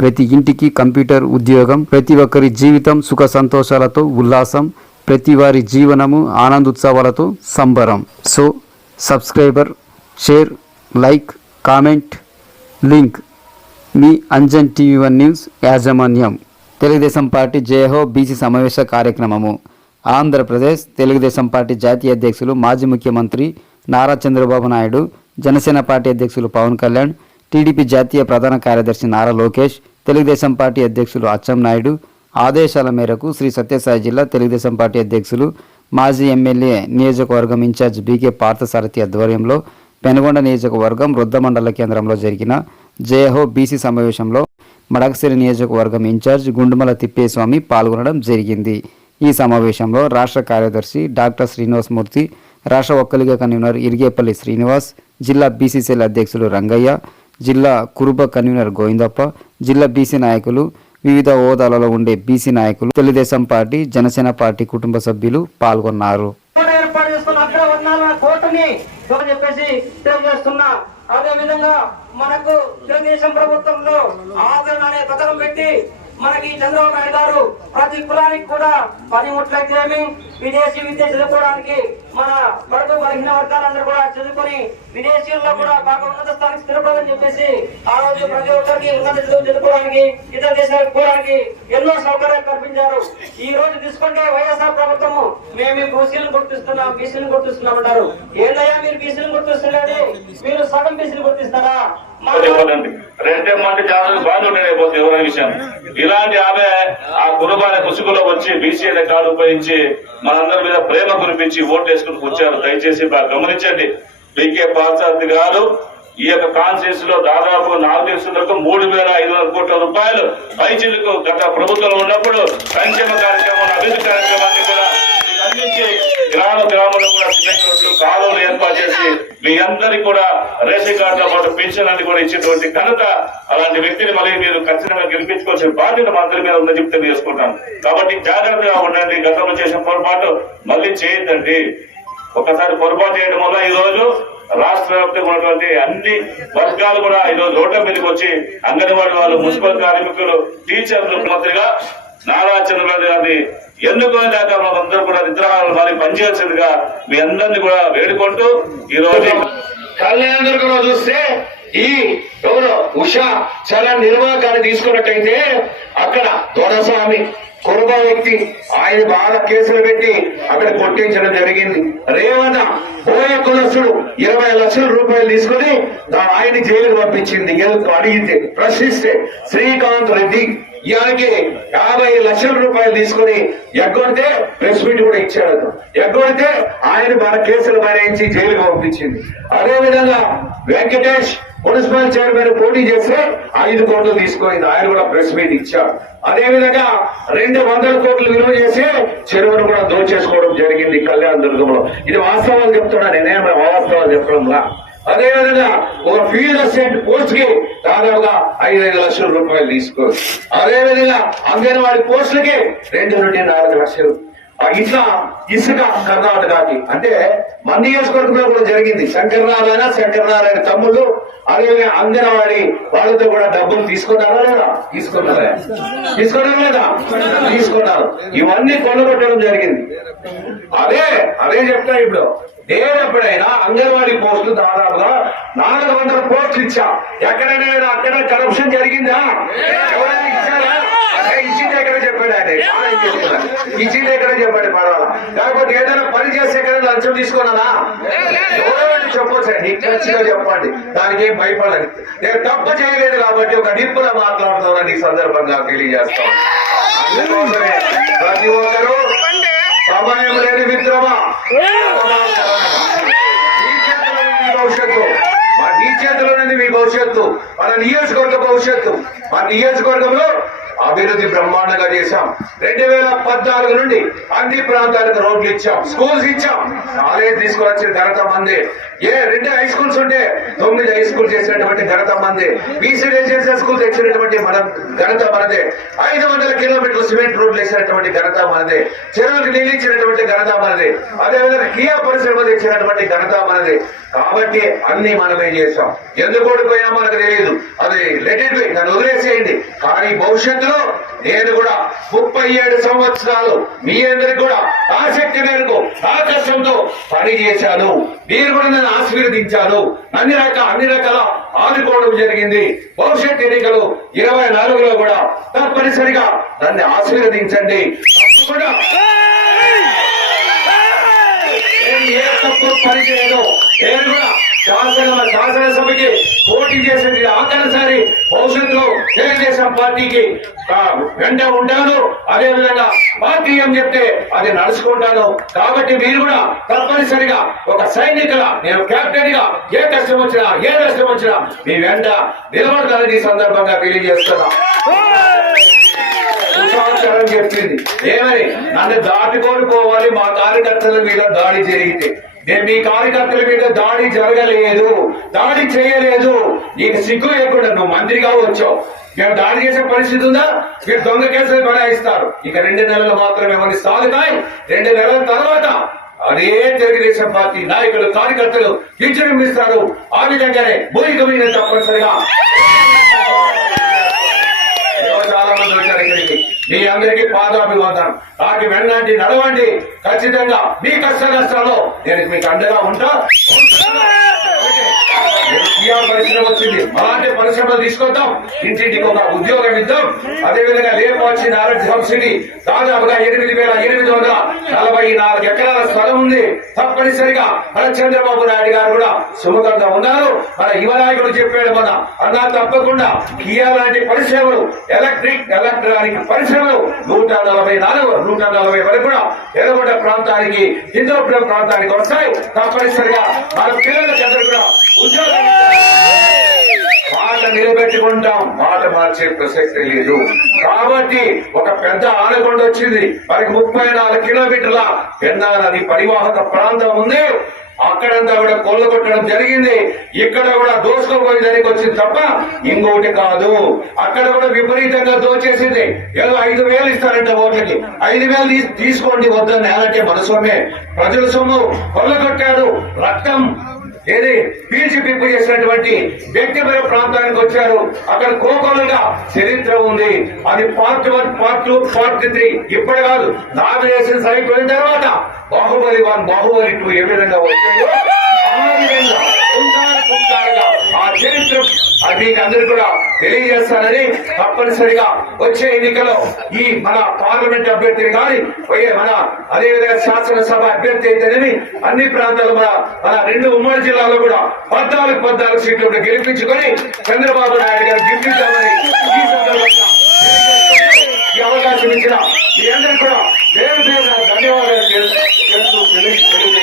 ప్రతి ఇంటికి కంప్యూటర్ ఉద్యోగం ప్రతి ఒక్కరి జీవితం సుఖ సంతోషాలతో ఉల్లాసం ప్రతి వారి జీవనము ఆనందోత్సవాలతో సంబరం. So subscriber share like comment link. మీ అంజన్ టీవీ వన్ న్యూస్ యాజమాన్యం. తెలుగుదేశం పార్టీ జయహో బీసీ సమావేశ కార్యక్రమము. ఆంధ్రప్రదేశ్ తెలుగుదేశం పార్టీ జాతీయ అధ్యక్షులు మాజీ ముఖ్యమంత్రి నారా చంద్రబాబు నాయుడు జనసేన పార్టీ అధ్యక్షులు పవన్ కళ్యాణ్ టీడీపీ జాతీయ ప్రధాన కార్యదర్శి నారా లోకేష్ తెలుగుదేశం పార్టీ అధ్యక్షులు అచ్చెంనాయుడు ఆదేశాల మేరకు శ్రీ సత్యసాయి జిల్లా తెలుగుదేశం పార్టీ అధ్యక్షులు మాజీ ఎమ్మెల్యే నియోజకవర్గం ఇన్ఛార్జ్ బీకే పార్థసారథి ఆధ్వర్యంలో పెనుగొండ నియోజకవర్గం రుద్ద మండల కేంద్రంలో జరిగిన జయహో బీసీ సమావేశంలో మడకసిరి నియోజకవర్గం ఇన్ఛార్జ్ గుండుమల తిప్పేస్వామి పాల్గొనడం జరిగింది. ఈ సమావేశంలో రాష్ట్ర కార్యదర్శి డాక్టర్ శ్రీనివాసమూర్తి రాష్ట్ర ఒక్కలిగా కన్వీనర్ ఇరిగేపల్లి శ్రీనివాస్ జిల్లా బీసీసీఎల్ అధ్యక్షులు రంగయ్య జిల్లా కురుబ కన్వీనర్ గోవిందప్ప జిల్లా బీసీ నాయకులు వివిధ హోదాలలో ఉండే బీసీ నాయకులు తెలుగుదేశం పార్టీ జనసేన పార్టీ కుటుంబ సభ్యులు పాల్గొన్నారు. అదే విధంగా మనకు తెలుగుదేశం ప్రభుత్వంలో ఆదరణ అనే పథకం పెట్టి మనకి చంద్రబాబు నాయుడు గారు ప్రతి కులానికి కూడా పనిముట్లయితేమి విదేశీ విద్య చదువుకోవడానికి మన బడుగు బలహీన వర్గాలందరూ కూడా చదువుకొని విదేశీయుల్లో కూడా బాగా ఉన్నత స్థానికి స్థిరపడని చెప్పేసి ఆ రోజు ప్రతి ఒక్కరికి ఉన్నత చదువు చదువుకోవడానికి ఇతర దేశాలకు పోవడానికి ఎన్నో సౌకర్యాలు కల్పించారు. ఈ రోజు తీసుకుంటే వైఎస్ఆర్ ప్రభుత్వము మేము బీసీలు గుర్తిస్తున్నాం బీసీలు గుర్తిస్తున్నాం అంటారు ఏందయ్యా మీరు బీసీలు గుర్తిస్తున్నది మీరు సగం బీసీలు గుర్తిస్తారా రెండే బాగుండే పోతే ఎవరైనా విషయం. ఇలాంటి ఆమె ఆ కుటుంబాల కుసుగులో వచ్చి బీసీ కార్డు ఉపయోగించి మనందరి మీద ప్రేమ కురిపించి ఓటు చేసుకుని వచ్చారు దయచేసి బాగా గమనించండి. బీకే పార్థసారథి గారు ఈ యొక్క కాన్సెన్స్లో దాదాపు నాలుగు తెలిసిన మూడు వేల ఐదు వందల కోట్ల రూపాయలు పైచిలకు గత ప్రభుత్వంలో ఉన్నప్పుడు సంక్షేమ కార్యక్రమం అభివృద్ధి కార్యక్రమాన్ని కూడా అందించి గ్రామ గ్రామంలో కూడా సిమెంట్ రోడ్లు కాలువలు ఏర్పాటు చేసి మీ అందరికి కూడా రేషన్ కార్డుల పాటు పెన్షన్ అని కూడా ఇచ్చేటువంటి ఘనత అలాంటి వ్యక్తిని మళ్ళీ మీరు ఖచ్చితంగా గెలిపించుకోవాల్సిన బాధ్యత మా అందరి మీద ఉందని చెప్తే చేసుకుంటాం కాబట్టి జాగ్రత్తగా ఉండండి. గతంలో చేసిన పొరపాటు మళ్ళీ చేయొద్దండి. ఒకసారి పొరపాటు చేయడం వల్ల ఈ రోజు రాష్ట్ర వ్యాప్తంగా ఉన్నటువంటి అన్ని వర్గాలు కూడా ఈ రోజు రోడ్ల మీదకి వచ్చి అంగన్వాడీ వాళ్ళు మున్సిపల్ కార్మికులు టీచర్లు మంత్రిగా నారా చంద్రబాబు గారిని ఎన్నుకునే దాకా మనందరూ కూడా నిద్రాహారాలు మరి పనిచేయాల్సిందిగా మీ అందరినీ కూడా వేడుకుంటూ ఈ రోజు కళ్యాణ్ కూడా చూస్తే ఈ ఎవరు ఉషా చాలా నిర్వాహకాన్ని తీసుకున్నట్టయితే అక్కడ దొరస్వామి కురుబ వ్యక్తి ఆయన బాగా కేసులు పెట్టి అక్కడ కొట్టించడం జరిగింది. రేవణ పోయ కులస్తుడు ఇరవై లక్షల రూపాయలు తీసుకుని ఆయన జైలుకు పంపించింది. ఎందుకు అడిగితే ప్రశ్నిస్తే శ్రీకాంత్ రెడ్డి ఇయానికి యాభై లక్షల రూపాయలు తీసుకుని ఎగ్గొడితే ప్రెస్ మీట్ కూడా ఇచ్చాడు. ఎగ్గొడితే ఆయన మన కేసులు మరేంచి జైలుకు పంపించింది. అదే విధంగా వెంకటేష్ మున్సిపల్ చైర్మన్ పోటీ చేస్తే ఐదు కోట్లు తీసుకుంది ఆయన కూడా ప్రెస్ మీట్ ఇచ్చాడు. అదే విధంగా రెండు వందల కోట్లు విలువ చేసి చెరువును కూడా దోచేసుకోవడం జరిగింది కళ్యాణ దుర్గంలో. ఇది వాస్తవాలు చెప్తున్నా నేనేం వాస్తవాలు చెప్పడంలా. అదే విధంగా ఒక ఫీల్డ్ అసిస్టెంట్ పోస్ట్కి దాదాపుగా ఐదు ఐదు లక్షల రూపాయలు తీసుకోవచ్చు. అదే విధంగా అంగన్వాడీ పోస్టులకి రెండు నుండి నాలుగు లక్షలు. ఆ ఇట్లా ఇసుక కర్ణాటకకి అంటే మన నియోజకవర్గంలో కూడా జరిగింది. శంకరనారాయణ శంకరనారాయణ తమ్ముళ్ళు అదేవిధంగా అంగనవాడి వాళ్ళతో కూడా డబ్బులు తీసుకున్నారా లేదా? తీసుకున్నారా? తీసుకున్నారా లేదా? తీసుకున్నారు. ఇవన్నీ కొనగొట్టడం జరిగింది. అదే అదే చెప్తా ఇప్పుడు. నేనెప్పుడైనా అంగన్వాడీ పోస్టులు దాదాపుగా నాలుగు వందల పోస్టులు ఇచ్చా. ఎక్కడైనా అక్కడ కరప్షన్ జరిగిందా? ఎవరైనా ఇచ్చారా? ఇచ్చింది ఎక్కడ చెప్పాడు ఆయన? ఇచ్చింది? ఎక్కడ చెప్పాడు? పర్వాలా. లేకపోతే ఏదైనా పని చేస్తే ఎక్కడ లంచం తీసుకున్నానా? ఎవరైనా చెప్పొచ్చు? నీకు ఖచ్చితంగా చెప్పండి. దానికి ఏం భయపడండి నేను తప్పు చేయలేదు కాబట్టి ఒక నిప్పులా మాట్లాడుతున్నాను ఈ సందర్భంగా తెలియజేస్తాను. ప్రతి ఒక్కరూ సమయం లేని మిత్రమా. మీ చేతిలో మీ భవిష్యత్తు. మా నీ చేతిలోనే మీ భవిష్యత్తు. మన నియోజకవర్గ భవిష్యత్తు. మన నియోజకవర్గంలో అభివృద్ధి బ్రహ్మాండంగా చేశాం. రెండు వేల పద్నాలుగు నుండి అన్ని ప్రాంతాలకు రోడ్లు ఇచ్చాం స్కూల్స్ ఇచ్చాం. కాలేజ్ తీసుకువచ్చిన ఘనత మంది. ఏ రెండు హై స్కూల్స్ ఉంటే తొమ్మిది హై స్కూల్ చేసినటువంటి ఘనత మంది. బీసీ రెసిడెన్షియల్ స్కూల్ తెచ్చినటువంటి మన ఘనత మనదే ఐదు వందల కిలోమీటర్లు సిమెంట్ రోడ్లు వేసినటువంటి ఘనత మనదే చెరువులకు నీళ్ళు ఇచ్చినటువంటి ఘనత మనదే అదేవిధంగా కియా పరిశ్రమ తెచ్చినటువంటి ఘనత మనదే కాబట్టి అన్ని మనమే చేశాం. ఎందుకు ఓడిపోయినా మనకు తెలియదు అది లెట్ ఇట్ బి దాన్ని వదిలేసేయండి. కానీ భవిష్యత్తు రోజుల్లో నేను కూడా ముప్పై ఏడు సంవత్సరాలు మీ అందరికి కూడా ఆసక్తి మేరకు ఆ పనిచేశాను పని చేశాను. మీరు కూడా నన్ను ఆశీర్వదించాను అన్ని రకాల అన్ని రకాల ఆదుకోవడం జరిగింది. భవిష్యత్ ఎన్నికలు ఇరవై నాలుగులో కూడా తప్పనిసరిగా నన్ను ఆశీర్వదించండి. కూడా నేను ఏ తప్పు పని చేయను. నేను కూడా శాసన శాసనసభకి పోటీ చేసేది ఆఖరిసారి భవిష్యత్తులో తెలుగుదేశం పార్టీకి. వెంట ఉంటాను. అదే విధంగా పార్టీ ఏం చెప్తే అది నడుచుకుంటాను. కాబట్టి మీరు కూడా తప్పనిసరిగా ఒక సైనికుల నేను కెప్టెన్గా ఏ కష్టం వచ్చినా ఏ నష్టం వచ్చినా మీ వెంట నిలబడతానని ఈ సందర్భంగా తెలియజేస్తున్నా. చెప్పింది. ఏమని? నన్ను దాటుకొని పోవాలి మా కార్యకర్తల మీద దాడి జరిగితే. నేను మీ కార్యకర్తల మీద దాడి జరగలేదు దాడి చేయలేదు. నీకు సిగ్గు లేకుండా నువ్వు మంత్రిగా వచ్చావు. మేము దాడి చేసే పరిస్థితి ఉందా? మీరు దొంగ కేసులు బనాయిస్తారు. ఇక రెండు నెలలు మాత్రమే మనకి సాగుతాయి. రెండు నెలల తర్వాత అదే తెలుగుదేశం పార్టీ నాయకులు కార్యకర్తలు విజృంభిస్తారు ఆ విధంగానే భూమికమైన తప్పనిసరిగా ఎవరు చాలా మంది వచ్చారు ఇక్కడికి మీ అందరికీ పాదాభివాదం నాకు వెళ్ళండి నడవండి. ఖచ్చితంగా మీ కష్ట నష్టాల్లో నేను మీకు అండగా ఉంటా. కియా పరిశ్రమ వచ్చింది. అలాంటి పరిశ్రమలు తీసుకొద్దాం. ఇంటింటికి ఒక ఉద్యోగం ఇద్దాం. అదే విధంగా లేపు వచ్చిన ఆరోగ్య సబ్సిడీ దాదాపుగా ఎనిమిది వేల ఎనిమిది వందల నలభై నాలుగు ఎకరాల స్థలం ఉంది. తప్పనిసరిగా మన చంద్రబాబు నాయుడు గారు కూడా సుముఖంగా ఉన్నారు. మన యువ నాయకుడు చెప్పాడు మన అన్నా తప్పకుండా కియా లాంటి పరిశ్రమలు ఎలక్ట్రిక్ ఎలక్ట్రానిక్ పరిశ్రమలు నూట నలభై నాలుగు నూట నలభై వరకు కూడా ఎర్రగొండ ప్రాంతానికి హిందూపురం ప్రాంతానికి వస్తాయి. తప్పనిసరిగా మన పిల్లలకి కూడా మాట నిలబెట్టుకుంటాం. మాట మార్చే ప్రసక్తి లేదు. కాబట్టి ఒక పెద్ద ఆనకొండ వచ్చింది. మనకి ముప్పై నాలుగు కిలోమీటర్ల పెన్నా నది పరివాహక ప్రాంతం ఉంది. అక్కడంతా కూడా కొల్లగొట్టడం జరిగింది. ఇక్కడ కూడా దోసుకోపోయి దానికి వచ్చింది తప్ప ఇంకొకటి కాదు. అక్కడ కూడా విపరీతంగా దోచేసింది. ఏదో ఐదు వేలు ఇస్తారంట ఓట్లకి. ఐదు వేలు తీసుకోండి వద్దని నేలంటే మన సొమ్మే ప్రజల సొమ్ము కొల్లగొట్టారు. రక్తం ఏది? పీల్చి పిప్పు చేసినటువంటి వ్యక్తిపర ప్రాంతానికి వచ్చారు. అక్కడ కోకోలుగా చరిత్ర ఉంది. అది part one part two part three. ఇప్పుడు కాదు. నామినేషన్స్ అయిపోయిన తర్వాత బాహుబలి వన్ బాహుబలి టూ ఏ విధంగా వచ్చాయో ఆ విధంగా ఆ చరిత్ర అది మీకు కూడా తెలియజేస్తానని తప్పనిసరిగా వచ్చే ఎన్నికలో ఈ మన పార్లమెంట్ అభ్యర్థిని కానీ మన అదేవిధంగా శాసనసభ అభ్యర్థి అయితేనేమి అన్ని ప్రాంతాలు మన మన రెండు ఉమ్మడి జిల్లాలో కూడా పద్నాలుగు పద్నాలుగు సీట్లు గెలిపించుకొని చంద్రబాబు నాయుడు గారు గెలిపించామని ఈ సందర్భంగా ఈ అవకాశం ఇచ్చిన ಈ ಎಲ್ಲರೂ ಕೂಡ ದೇವ ದೇವರ ಧನ್ಯವಾದಗಳು ಎಂದು ತಿಳಿಸಿಕೊಂಡು